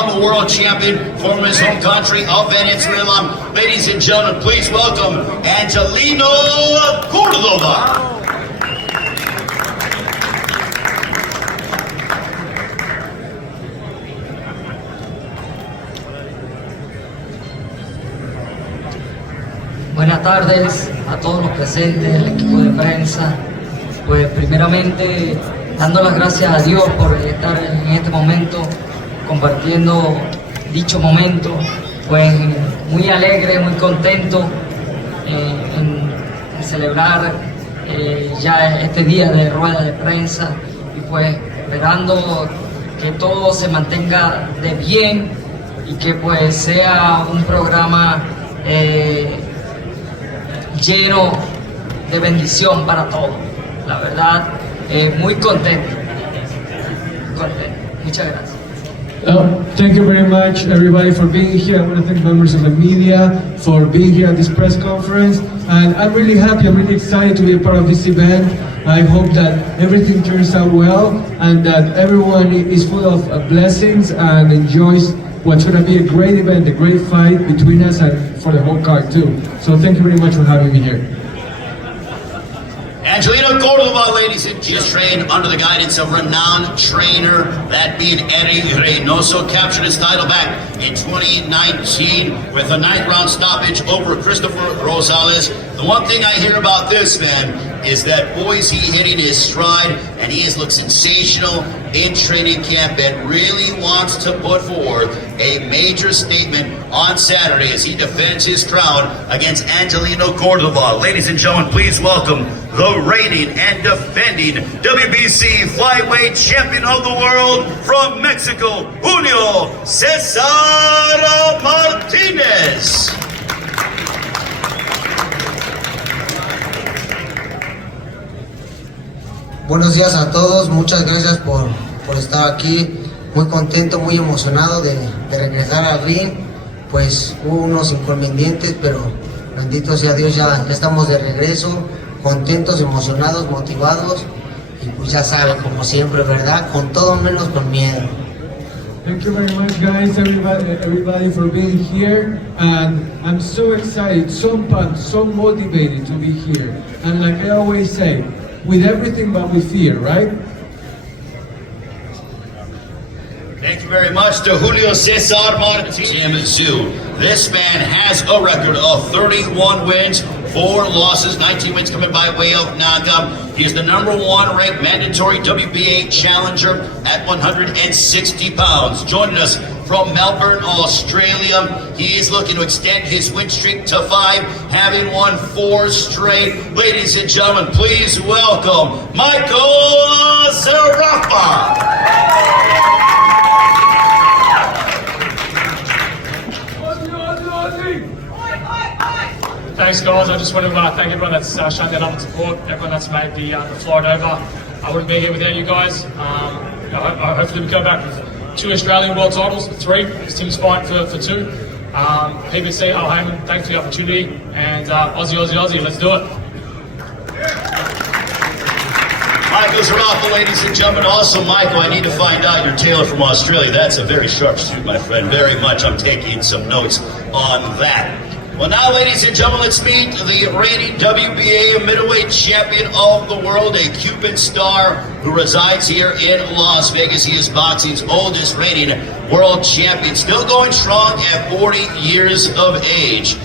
become a world champion from his home country of Venezuela. Ladies and gentlemen, please welcome Angelino Cordova. Buenas tardes a todos los presentes, el equipo de prensa. Pues primeramente dando las gracias a Dios por estar en este momento compartiendo dicho momento, pues muy alegre, muy contento en celebrar ya este día de rueda de prensa y pues esperando que todo se mantenga de bien y que pues sea un programa lleno de bendición para todos. La verdad, muy contento. Muchas gracias. Thank you very much, everybody, for being here. I want to thank members of the media for being here at this press conference. And I'm really happy, I'm really excited to be a part of this event. I hope that everything turns out well and that everyone is full of blessings and enjoys what's going to be a great event, a great fight between us and for the whole card too. So thank you very much for having me here. Angelino Cordova, ladies and gentlemen, trained under the guidance of renowned trainer, that being Eddie Reynoso, captured his title back in 2019 with a 9th-round stoppage over Christopher Rosales. The one thing I hear about this man is that, boys, he hitting his stride, and he has looked sensational in training camp and really wants to put forth a major statement on Saturday as he defends his crown against Angelino Cordova. Ladies and gentlemen, please welcome the reigning and defending WBC flyweight champion of the world from Mexico, Julio Cesar Martinez. Buenos días a todos, muchas gracias por estar aquí, muy contento, muy emocionado de regresar al ring. Pues hubo unos inconvenientes, pero bendito sea Dios, ya estamos de regreso, contentos, emocionados, motivados y pues ya saben, como siempre, ¿verdad? Con todo menos con miedo. Thank you very much, guys, everybody for being here, and I'm so excited, so pumped, so motivated to be here. And like I always say, with everything but with fear, right? Thank you very much to Julio Cesar Martinez. This man has a record of 31 wins, 4 losses, 19 wins coming by way of knockout. He is the #1 ranked mandatory WBA challenger at 160 pounds. Joining us from Melbourne, Australia, he is looking to extend his win streak to 5, having won 4 straight. Ladies and gentlemen, please welcome Michael Zarafa. Thanks, guys. I just want to thank everyone that's shown their love and support, everyone that's made the flight over. I wouldn't be here without you guys. Hopefully we come back with 2 Australian world titles, 3, because Tim's fighting for 2. PBC, Al Heyman, thanks for the opportunity, and Aussie, Aussie, Aussie, let's do it. Michael Zarafa, ladies and gentlemen. Also, Michael, I need to find out you're Taylor from Australia. That's a very sharp suit, my friend. Very much. I'm taking some notes on that. Well, now, ladies and gentlemen, let's meet the reigning WBA middleweight champion of the world, a Cuban star who resides here in Las Vegas. He is boxing's oldest reigning world champion, still going strong at 40 years of age.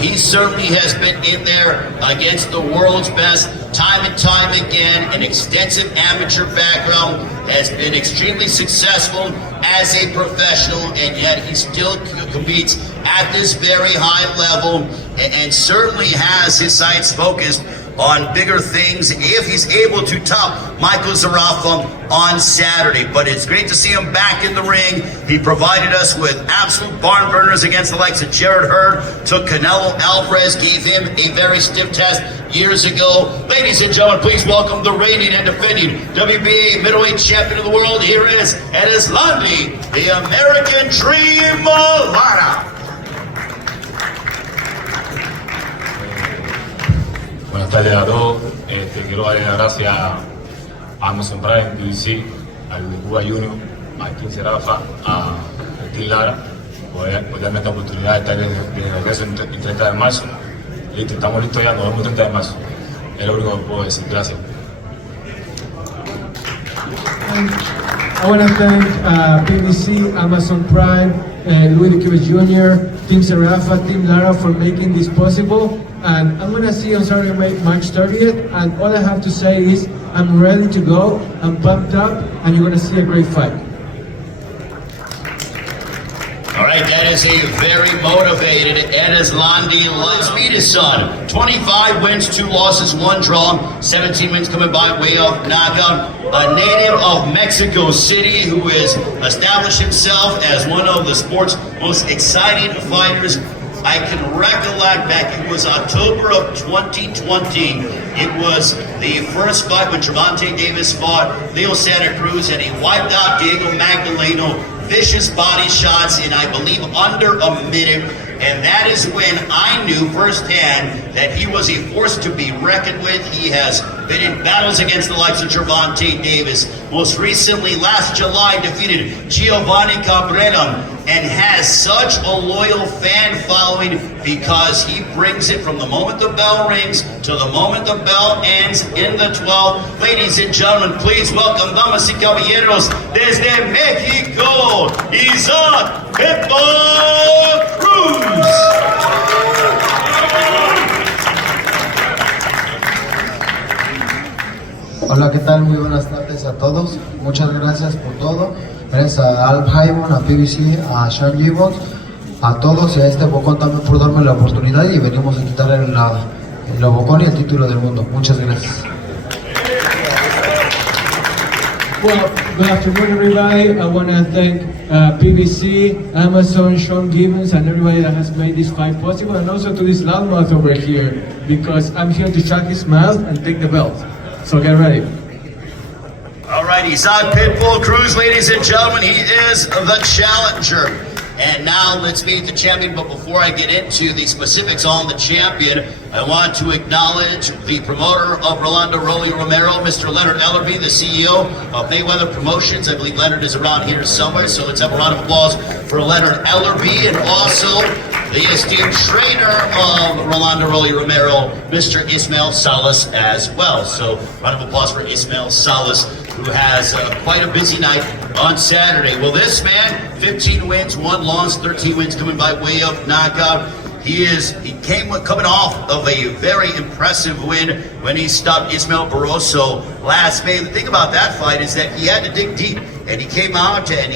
He certainly has been in there against the world's best time and time again. An extensive amateur background, has been extremely successful as a professional, and yet he still competes at this very high level and certainly has his sights focused on bigger things if he's able to top Michael Zarafa on Saturday. But it's great to see him back in the ring. He provided us with absolute barn burners against the likes of Jared Hurd, took Canelo Alvarez, gave him a very stiff test years ago. Ladies and gentlemen, please welcome the reigning and defending WBA middleweight champion of the world. Here is Edeslandi, the American Dream Lara. Buenas tardes a todos. Quiero darle las gracias a Amazon Prime, PBC, al de Cuba Junior, a King Zarafa, a Team Lara, por darme esta oportunidad de estar de regreso en 30 de marzo. Listo, estamos listos ya, nos vemos el 30 de marzo. Es lo único que puedo decir. Gracias. I want to thank PBC, Amazon Prime, Louis de Cuba Jr., Team Serafa, Team Lara for making this possible. And I'm going to see you on Saturday, March 30th. And all I have to say is I'm ready to go, I'm pumped up, and you're going to see a great fight. All right, that is a very motivated Edislandi. Let's meet his son. 25 wins, 2 losses, 1 draw, 17 wins coming by way of knockout. A native of Mexico City who has established himself as one of the sport's most exciting fighters. I can recollect back, it was October of 2020. It was the first fight when Gervonta Davis fought Leo Santa Cruz, and he wiped out Diego Magdaleno. Vicious body shots in, I believe, under a minute. And that is when I knew firsthand that he was a force to be reckoned with. He has been in battles against the likes of Gervonta Davis. Most recently, last July, defeated Giovanni Cabrera, and has such a loyal fan following because he brings it from the moment the bell rings to the moment the bell ends in the 12th. Ladies and gentlemen, please welcome, damas y caballeros, desde Mexico, Isaac PitBull Cruz. Hola, ¿qué tal? Muy buenas tardes a todos. Muchas gracias por todo. Gracias a Al Haymon, a PBC, a Sean Gibbons, a todos y a este Bocón también por darme la oportunidad y venimos a quitar el Bocón y el título del mundo. Muchas gracias. Well, good afternoon, everybody. I want to thank PBC, Amazon, Sean Gibbons, and everybody that has made this fight possible, and also to this loudmouth over here, because I'm here to shut his mouth and take the belt. So get ready. All right, he's on PitBull Cruz, ladies and gentlemen. He is the challenger. And now let's meet the champion. But before I get into the specifics on the champion, I want to acknowledge the promoter of Rolando Romero, Mr. Leonard Ellerby, the CEO of Mayweather Promotions. I believe Leonard is around here somewhere, so let's have a round of applause for Leonard Ellerby, and also the esteemed trainer of Rolando Romero, Mr. Ismael Salas as well. So round of applause for Ismael Salas, who has quite a busy night on Saturday. Well, this man, 15 wins, 1 loss, 13 wins coming by way of knockout. He came coming off of a very impressive win when he stopped Ismael Barroso last May. The thing about that fight is that he had to dig deep, and he came out and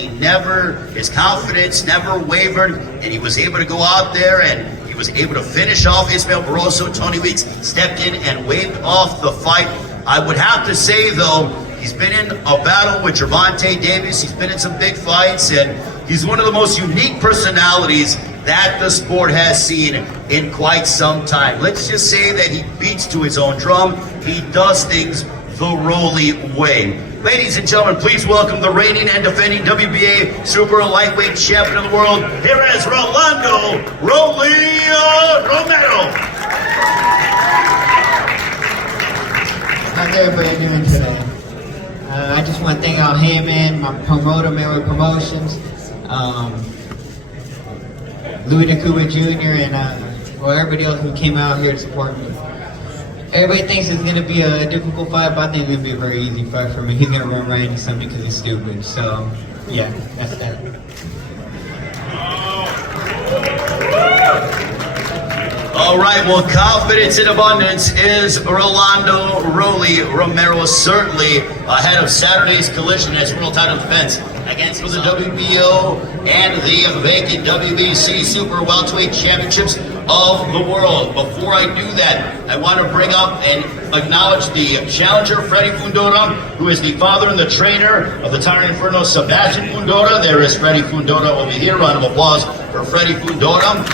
his confidence never wavered, and he was able to go out there and he was able to finish off Ismael Barroso. Tony Weeks stepped in and waved off the fight. I would have to say, though, he's been in a battle with Gervonta Davis. He's been in some big fights, and he's one of the most unique personalities that the sport has seen in quite some time. Let's just say that he beats to his own drum. He does things the Rolly way. Ladies and gentlemen, please welcome the reigning and defending WBA Super Lightweight Champion of the world. Here is Rolando Romero. How's everybody doing today? I just want to thank Al Heyman, my promoter, Mayweather Promotions, Louis de Cuba Jr., and everybody else who came out here to support me. Everybody thinks it's going to be a difficult fight, but I think it's going to be a very easy fight for me. He's going to run right into something because he's stupid. So, yeah, that's that. All right, well, confidence in abundance is Rolando Romero, certainly ahead of Saturday's collision as world title defense against the WBO and the vacant WBC Super Welterweight Championships of the world. Before I do that, I want to bring up and acknowledge the challenger, Freddy Fundora, who is the father and the trainer of the Tyrant Inferno, Sebastian Fundora. There is Freddy Fundora over here. Round of applause for Freddy Fundora.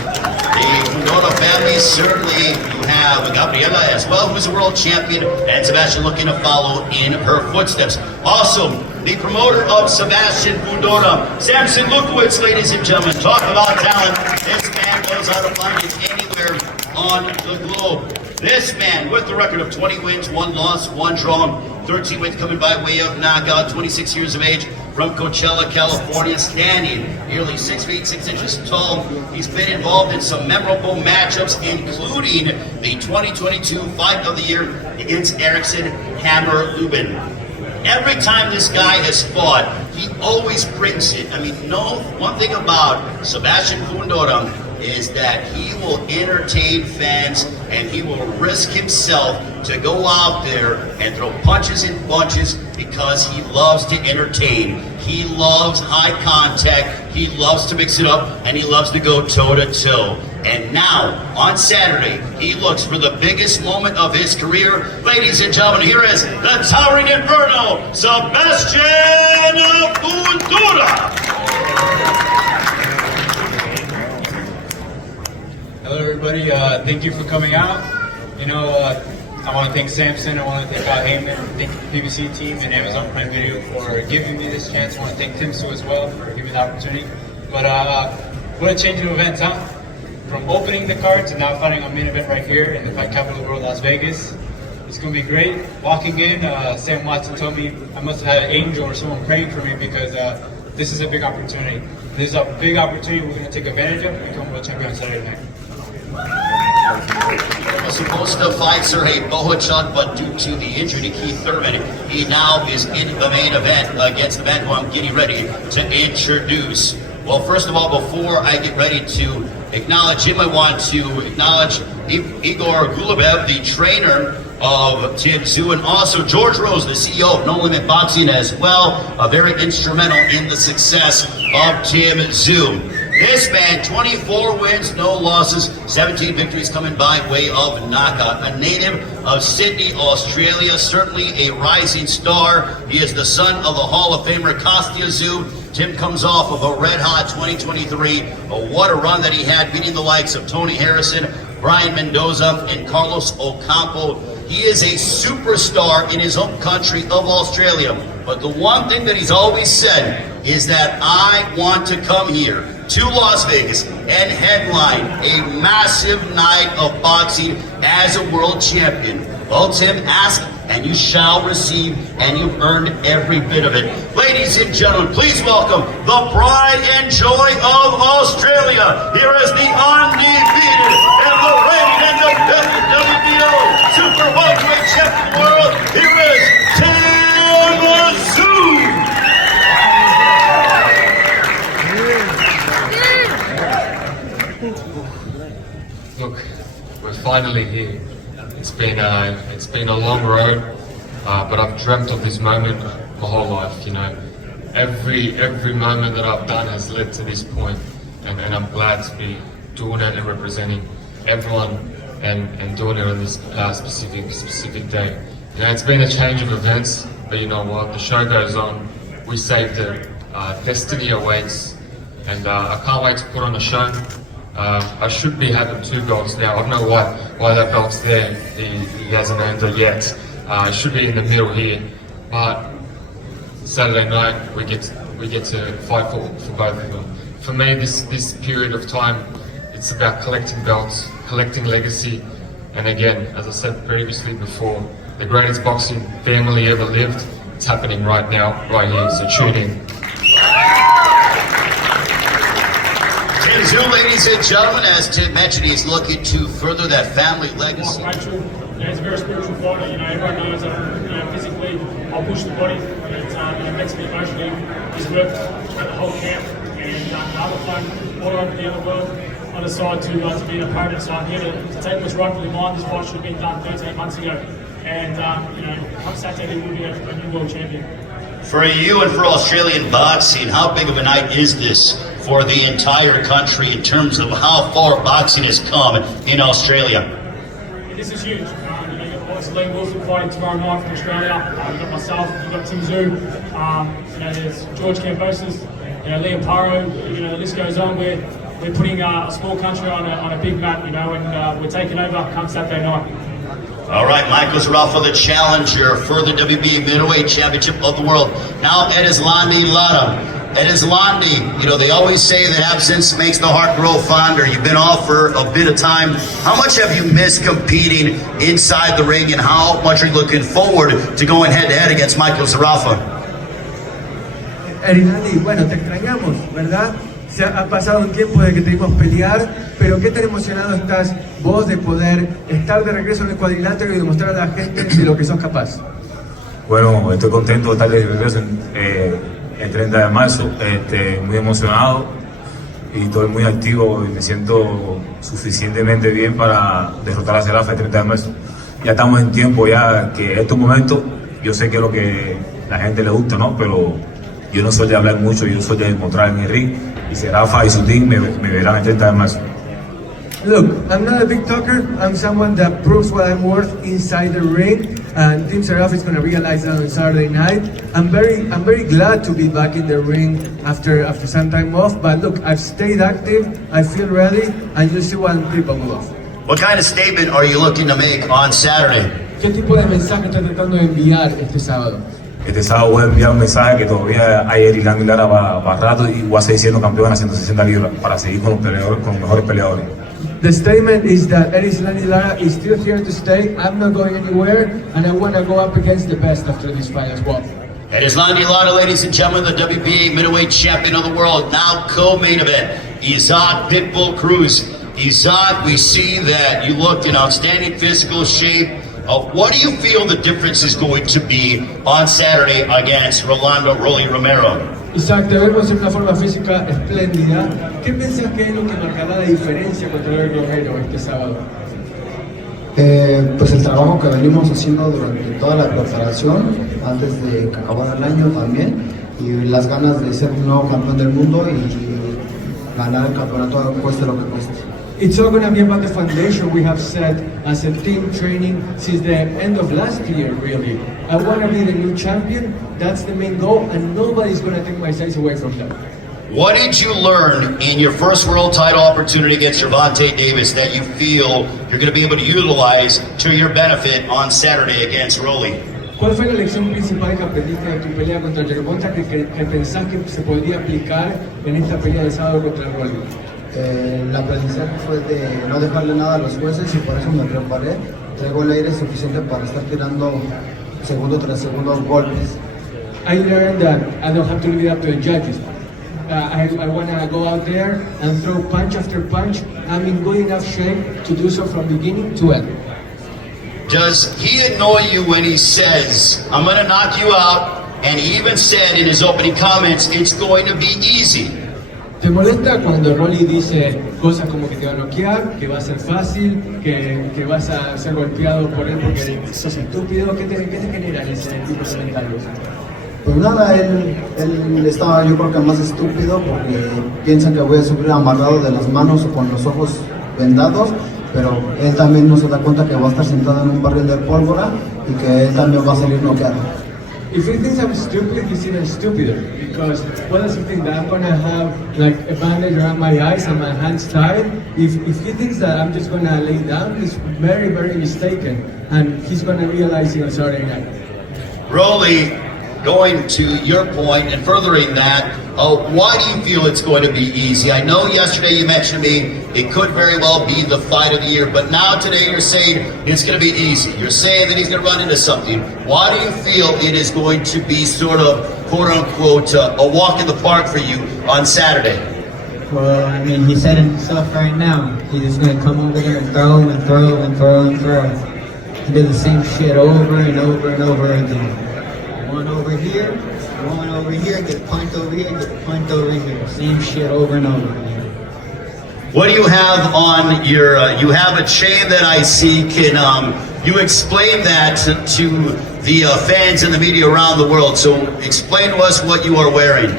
The Fundora family, certainly you have Gabriela as well, who's a world champion, and Sebastian looking to follow in her footsteps. Also, the promoter of Sebastian Fundora, Samson Lukowitz, ladies and gentlemen. Talk about talent. This man knows how to find it anywhere on the globe. This man, with the record of 20 wins, 1 loss, 1 draw, 13 wins coming by way of knockout, 26 years of age, from Coachella, California, standing nearly 6 feet 6 inches tall. He's been involved in some memorable matchups, including the 2022 Fight of the Year against Erickson Hammer Lubin. Every time this guy has fought, he always brings it. I mean, one thing about Sebastian Fundora is that he will entertain fans and he will risk himself to go out there and throw punches and bunches because he loves to entertain. He loves high contact, he loves to mix it up, and he loves to go toe to toe. And now, on Saturday, he looks for the biggest moment of his career. Ladies and gentlemen, here is the towering inferno, Sebastian Fundora. Hello everybody, thank you for coming out. I want to thank Samson, I want to thank Heyman, thank the PBC team and Amazon Prime Video for giving me this chance. I want to thank Tim Sue as well for giving me the opportunity. But what a change of events, huh? From opening the card to now fighting on main event right here in the fight capital of the world, Las Vegas. It's going to be great. Walking in, Sam Watson told me I must have had an angel or someone praying for me because this is a big opportunity. This is a big opportunity we're going to take advantage of and become world champion on Saturday night. Was supposed to fight Sergey Bohachuk, but due to the injury to Keith Thurman, he now is in the main event against the man who I'm getting ready to introduce. Well, first of all, before I get ready to acknowledge him, I want to acknowledge Igor Gulubev, the trainer of Tim Tszyu, and also George Rose, the CEO of No Limit Boxing as well, very instrumental in the success of Tim Tszyu. This man, 24 wins, no losses, 17 victories coming by way of knockout. A native of Sydney, Australia, certainly a rising star. He is the son of the Hall of Famer Kostya Tszyu. Tim comes off of a red-hot 2023. What a run that he had, beating the likes of Tony Harrison, Brian Mendoza, and Carlos Ocampo. He is a superstar in his home country of Australia. But the one thing that he's always said is that I want to come here to Las Vegas and headline a massive night of boxing as a world champion. Well, Tim, ask and you shall receive, and you've earned every bit of it. Ladies and gentlemen, please welcome the pride and joy of Australia. Here is the undefeated and the reigning and defending WBO Super Welterweight Champion of the world. Here is Tim Tszyu. Look, we're finally here. It's been a long road, but I've dreamt of this moment my whole life. Every moment that I've done has led to this point, and I'm glad to be doing it and representing everyone and doing it on this specific day. It's been a change of events, but you know what? The show goes on. We saved it. Destiny awaits, and I can't wait to put on a show. I should be having 2 belts now. I don't know why that belt's there. He hasn't earned it yet. It should be in the middle here. But Saturday night we get to fight for both of them. For me, this period of time, it's about collecting belts, collecting legacy, and again, as I said previously before, the greatest boxing family ever lived. It's happening right now, right here. So tune in. Tim Tszyu, ladies and gentlemen, as Tim mentioned, he's looking to further that family legacy. He's a very spiritual fighter. Everyone knows that. Physically, I'll push the body, but mentally, emotionally, he's worked the whole camp. And the other fight all over the other world, I decided to be an opponent. So I'm here to take what's rightfully mine. This fight should have been done 13 months ago. And come Saturday, we'll be a new world champion. For you and for Australian boxing, how big of a night is this for the entire country in terms of how far boxing has come in Australia? This is huge. You've got obviously Lee Wilson fighting tomorrow night from Australia. You've got myself, you've got Tim Tszyu, there's George Kambosos, Liam Paro, the list goes on. We're putting a small country on a big map, and we're taking over come Saturday night. All right, Michael Zarafa, the challenger for the WBA Middleweight Championship of the World. Now, Edeslandi Lara. Edeslandi, they always say that absence makes the heart grow fonder. You've been off for a bit of time. How much have you missed competing inside the ring, and how much are you looking forward to going head-to-head against Michael Zarafa? Erinaldi, bueno, te extrañamos, ¿verdad? Ha pasado un tiempo de que te vimos pelear, pero qué tan emocionado estás vos de poder estar de regreso en el cuadrilátero y demostrar a la gente de lo que sos capaz. Bueno, estoy contento de estar de regreso el 30 de marzo, muy emocionado y estoy muy activo y me siento suficientemente bien para derrotar a Serafa el 30 de marzo. Ya estamos en tiempo ya que estos momentos, yo sé que es lo que la gente le gusta, ¿no? Pero yo no soy de hablar mucho, yo soy de demostrar en el ring y Serafa y su team me verán el 30 de marzo. Look, I'm not a big talker. I'm someone that proves what I'm worth inside the ring, and Team Seraph is going to realize that on Saturday night. I'm very glad to be back in the ring after some time off. But look, I've stayed active. I feel ready, and you'll see what people move off. What kind of statement are you looking to make on Saturday? ¿Qué tipo de mensaje estás tratando de enviar este sábado? Este sábado voy a enviar un mensaje que todavía hay Irlanda y Lara para rato y voy a seguir siendo campeón a 160 libras para seguir con los mejores peleadores. The statement is that Erislandy Lara is still here to stay. I'm not going anywhere, and I want to go up against the best after this fight as well. Erislandy Lara, ladies and gentlemen, the WBA middleweight champion of the world, now co-main event, Isaac PitBull Cruz. Isaac, we see that you looked in outstanding physical shape. What do you feel the difference is going to be on Saturday against Rolly Romero? Isaac, te vemos en una forma física espléndida. ¿Qué piensas que es lo que marcará la diferencia contra Rolly Romero este sábado? Pues el trabajo que venimos haciendo durante toda la preparación, antes de que acabara el año también, y las ganas de ser un nuevo campeón del mundo y ganar el campeonato cueste lo que cueste. It's all going to be about the foundation we have set as a team training since the end of last year, really. I want to be the new champion. That's the main goal, and nobody's going to take my size away from that. What did you learn in your first world title opportunity against Gervonta Davis that you feel you're going to be able to utilize to your benefit on Saturday against Rolly? ¿Cuál fue la lección principal que aprendiste de tu pelea contra Gervonta que pensás que se podría aplicar en esta pelea de sábado contra Rolly? El aprendizaje fue de no dejarle nada a los jueces y por eso me preparé. Traigo el aire suficiente para estar tirando segundo tras segundo golpes. I learned that I don't have to leave it up to the judges. I want to go out there and throw punch after punch. I'm in good enough shape to do so from beginning to end. Does he annoy you when he says, I'm going to knock you out, and he even said in his opening comments, it's going to be easy? ¿Te molesta cuando Rolly dice cosas como que te va a noquear, que va a ser fácil, que vas a ser golpeado por él porque sos estúpido? ¿Qué te genera ese tipo de comentarios? Pues nada, él estaba yo creo que más estúpido porque piensa que voy a sufrir amarrado de las manos o con los ojos vendados, pero él también no se da cuenta que va a estar sentado en un barril de pólvora y que él también va a salir noqueado. If he thinks I'm stupid, he's even stupider. Because what does he think, that I'm gonna have like a bandage around my eyes and my hands tied? If he thinks that I'm just gonna lay down, he's very, very mistaken. And he's gonna realize it on Saturday night. Rolly, going to your point and furthering that, why do you feel it's going to be easy? I know yesterday you mentioned to me it could very well be the fight of the year, but now today you're saying it's going to be easy. You're saying that he's going to run into something. Why do you feel it is going to be sort of, quote unquote, a walk in the park for you on Saturday? Well, I mean, he said it himself right now. He's just going to come over there and throw and throw and throw and throw. He did the same shit over and over and over again. One over here, one over here, get punched over here, get punched over here. Same shit over and over again. What do you have on your, you have a chain that I see, can you explain that to the fans and the media around the world? So explain to us what you are wearing.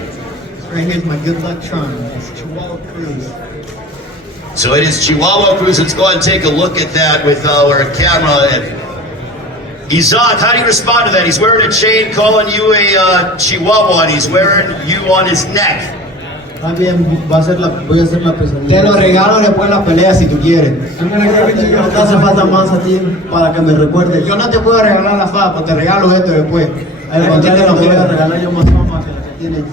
Right here's my good luck charm. It's PitBull Cruz. So it is Chihuahua Cruz. Let's go ahead and take a look at that with our camera. And Isaac, how do you respond to that? He's wearing a chain calling you a Chihuahua, and he's wearing you on his neck. También voy a hacer la presentación. Te lo regalo después de la pelea si tú quieres. No te hace falta más a ti para que me recuerdes. Yo no te puedo regalar la fama, te regalo esto después. Al contrario, te voy a regalar yo más fama que la que tienes.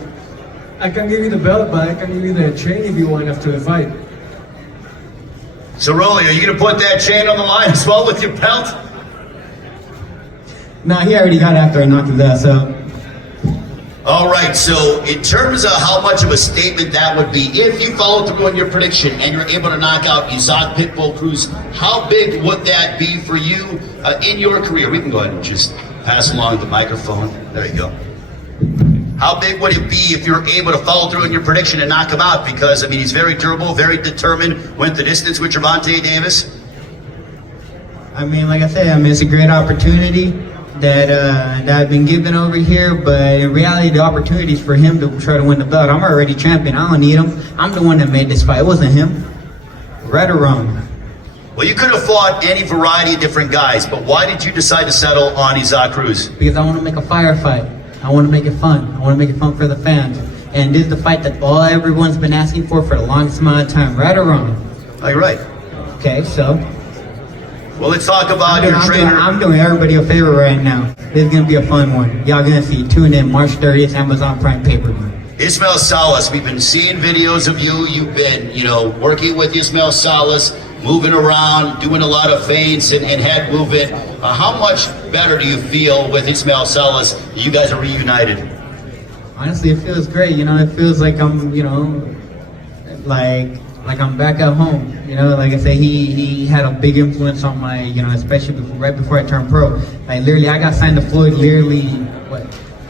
I can give you the belt, but I can give you the chain if you want after the fight. So Rolly, are you going to put that chain on the line as well with your belt? Nah, he already got after I knocked his ass out. All right, so in terms of how much of a statement that would be, if you follow through on your prediction and you're able to knock out Isaac PitBull Cruz, how big would that be for you in your career? We can go ahead and just pass along the microphone. There you go. How big would it be if you're able to follow through on your prediction and knock him out? Because, I mean, he's very durable, very determined, went the distance with Gervonta Davis. I mean, like I said, I mean, it's a great opportunity that I've been given over here, but in reality, the opportunity is for him to try to win the belt. I'm already champion. I don't need him. I'm the one that made this fight. It wasn't him. Right or wrong? Well, you could have fought any variety of different guys, but why did you decide to settle on Isaac Cruz? Because I want to make a firefight. I want to make it fun. I want to make it fun for the fans. And this is the fight that everyone's been asking for the longest amount of time. Right or wrong? Oh, you're right. Okay, so. Well, let's talk about your trainer. I'm doing everybody a favor right now. This is going to be a fun one. Y'all going to see. Tune in March 30th, Amazon Prime pay-per-view. Ismael Salas, we've been seeing videos of you. You've been, working with Ismael Salas, moving around, doing a lot of feints and head movement. How much better do you feel with Ismael Salas? You guys are reunited. Honestly, it feels great. It feels like I'm, like I'm back at home. Like I say, he had a big influence on my, especially right before I turned pro. Like literally, I got signed to Floyd literally,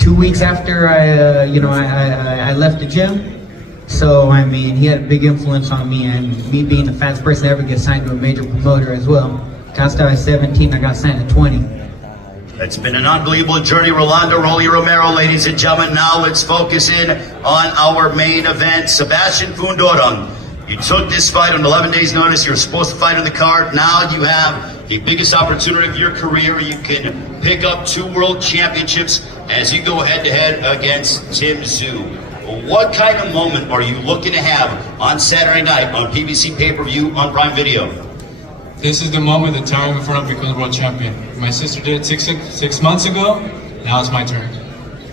2 weeks after I left the gym. So, I mean, he had a big influence on me, and me being the fastest person to ever get signed to a major promoter as well. I started at 17, I got signed at 20. It's been an unbelievable journey. Rolando Romero, ladies and gentlemen. Now let's focus in on our main event. Sebastian Fundorong. You took this fight on 11 days' notice. You're supposed to fight on the card. Now you have the biggest opportunity of your career. You can pick up 2 world championships as you go head-to-head against Tim Tszyu. What kind of moment are you looking to have on Saturday night on PBC pay-per-view on Prime Video? This is the moment that Terry in front of becomes world champion. My sister did it six months ago. Now it's my turn.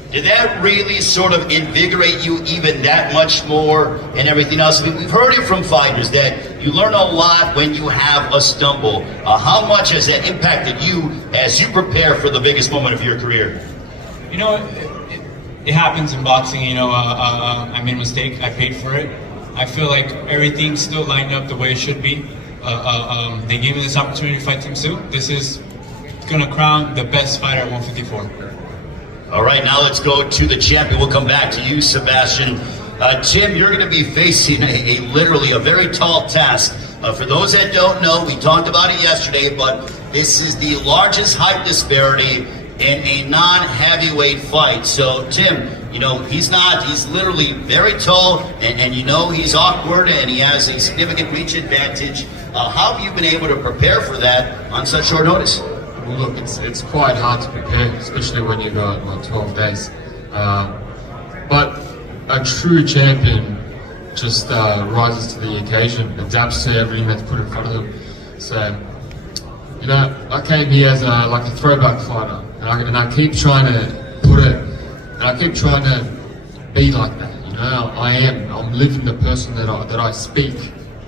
Did that really sort of invigorate you even that much more and everything else? I mean, we've heard it from fighters that you learn a lot when you have a stumble. How much has that impacted you as you prepare for the biggest moment of your career? It happens in boxing. I made a mistake. I paid for it. I feel like everything's still lined up the way it should be. They gave me this opportunity to fight Tim Tszyu. This is going to crown the best fighter at 154. All right, now let's go to the champion. We'll come back to you, Sebastian. Tim, you're going to be facing literally a very tall task. For those that don't know, we talked about it yesterday, but this is the largest height disparity in a non-heavyweight fight. So, Tim, he's literally very tall, and he's awkward, and he has a significant reach advantage. How have you been able to prepare for that on such short notice? Well, look, it's quite hard to prepare, especially when you've got 12 days. But a true champion just rises to the occasion, adapts to everything that's put in front of them. So, I came here as a throwback fighter, and I keep trying to put it, and I keep trying to be like that. I'm living the person that I speak.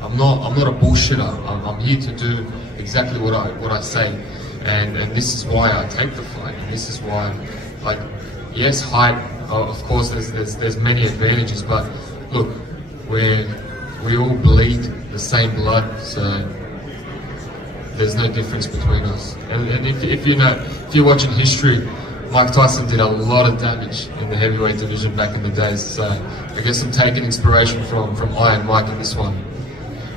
I'm not a bullshitter. I'm here to do exactly what I say. And this is why I take the fight. And this is why, yes, height. Of course, there's many advantages, but look, we all bleed the same blood, so there's no difference between us. And if you're watching history, Mike Tyson did a lot of damage in the heavyweight division back in the days. So I guess I'm taking inspiration from Iron Mike in this one.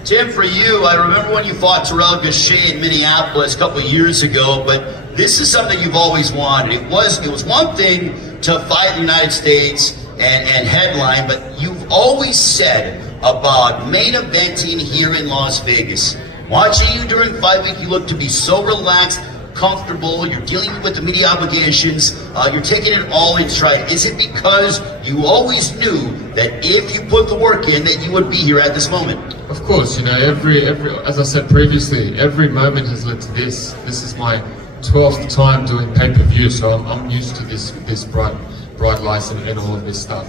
Tim, for you, I remember when you fought Terrell Gausha in Minneapolis a couple of years ago, but this is something you've always wanted. It was one thing to fight in the United States and headline, but you've always said about main eventing here in Las Vegas. Watching you during fight week, you look to be so relaxed, comfortable, you're dealing with the media obligations, you're taking it all in stride. Is it because you always knew that if you put the work in, that you would be here at this moment? Of course, every as I said previously, every moment has led to this. This is my 12th time doing pay-per-view, so I'm used to this bright lights and all of this stuff.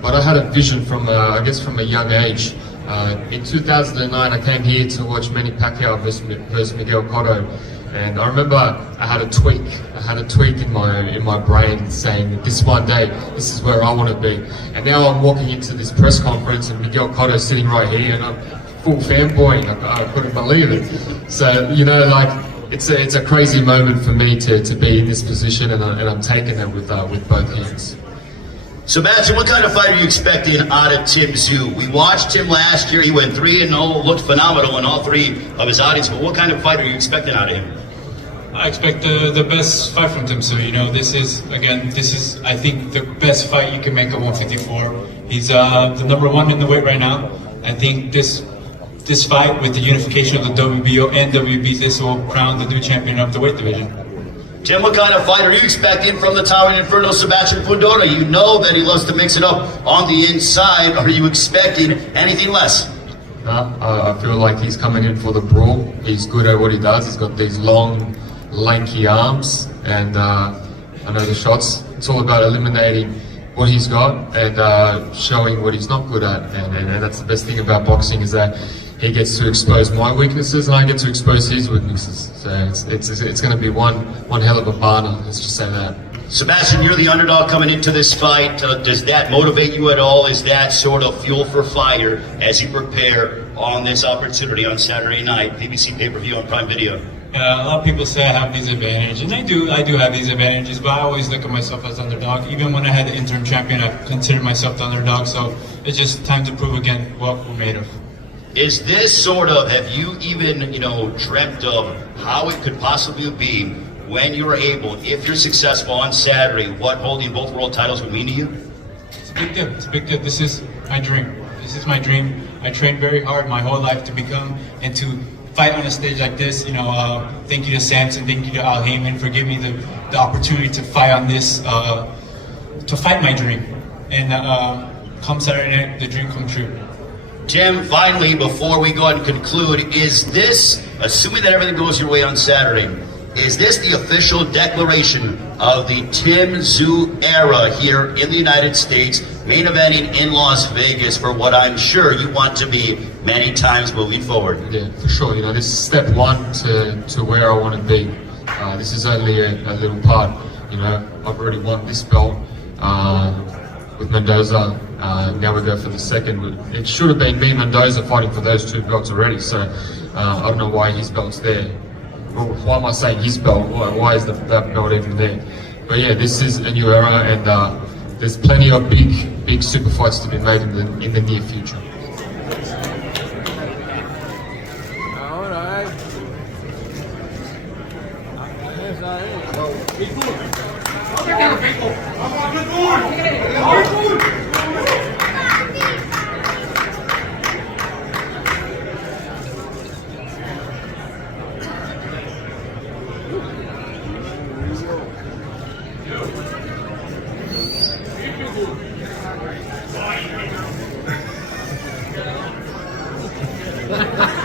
But I had a vision from a young age. In 2009, I came here to watch Manny Pacquiao versus Miguel Cotto, And I remember I had a tweak in my brain saying that this one day, this is where I want to be. And now I'm walking into this press conference and Miguel Cotto's sitting right here and I'm full fanboying. I couldn't believe it. So, you know, like, it's a crazy moment for me to be in this position, and I'm taking it with both hands. Sebastian, what kind of fight are you expecting out of Tim Tszyu? We watched him last year. He went 3-0, looked phenomenal in all three of his outings. But what kind of fight are you expecting out of him? I expect the best fight from Tim Tszyu. You know, this is I think the best fight you can make at 154. He's the #1 in the weight right now. I think this fight with the unification of the WBO and WB, this will crown the new champion of the weight division. Tim, what kind of fight are you expecting from the Towering Inferno, Sebastian Fundora? You know that he loves to mix it up on the inside. Are you expecting anything less? I feel like he's coming in for the brawl. He's good at what he does. He's got these long, lanky arms, and I know the shots. It's all about eliminating what he's got and showing what he's not good at. And that's the best thing about boxing, is that he gets to expose my weaknesses and I get to expose his weaknesses. So it's going to be one hell of a barter, let's just say that. Sebastian, you're the underdog coming into this fight. Does that motivate you at all? Is that sort of fuel for fire as you prepare on this opportunity on Saturday night, PBC pay-per-view on Prime Video? A lot of people say I have these advantages, and I do have these advantages, but I always look at myself as underdog. Even when I had the interim champion, I considered myself the underdog, so it's just time to prove again what we're made of. Is this sort of, have you even, dreamt of how it could possibly be when you're able, if you're successful on Saturday, what holding both world titles would mean to you? It's a big deal. It's a big deal. This is my dream. This is my dream. I trained very hard my whole life to become and to fight on a stage like this. Thank you to Samson, thank you to Al Heyman for giving me the opportunity to fight on this, to fight my dream. And come Saturday night, the dream come true. Tim, finally, before we go ahead and conclude, is this, assuming that everything goes your way on Saturday, is this the official declaration of the Tim Tszyu era here in the United States, main eventing in Las Vegas for what I'm sure you want to be many times moving forward? Yeah, for sure. This is step one to where I want to be. This is only a little part. I've already won this belt with Mendoza. Now we go for the second. It should have been me, Mendoza, fighting for those two belts already. So I don't know why his belt's there. Well, why am I saying his belt? Why is that belt even there? But yeah, this is a new era, and there's plenty of big super fights to be made in the near future. Ha ha ha!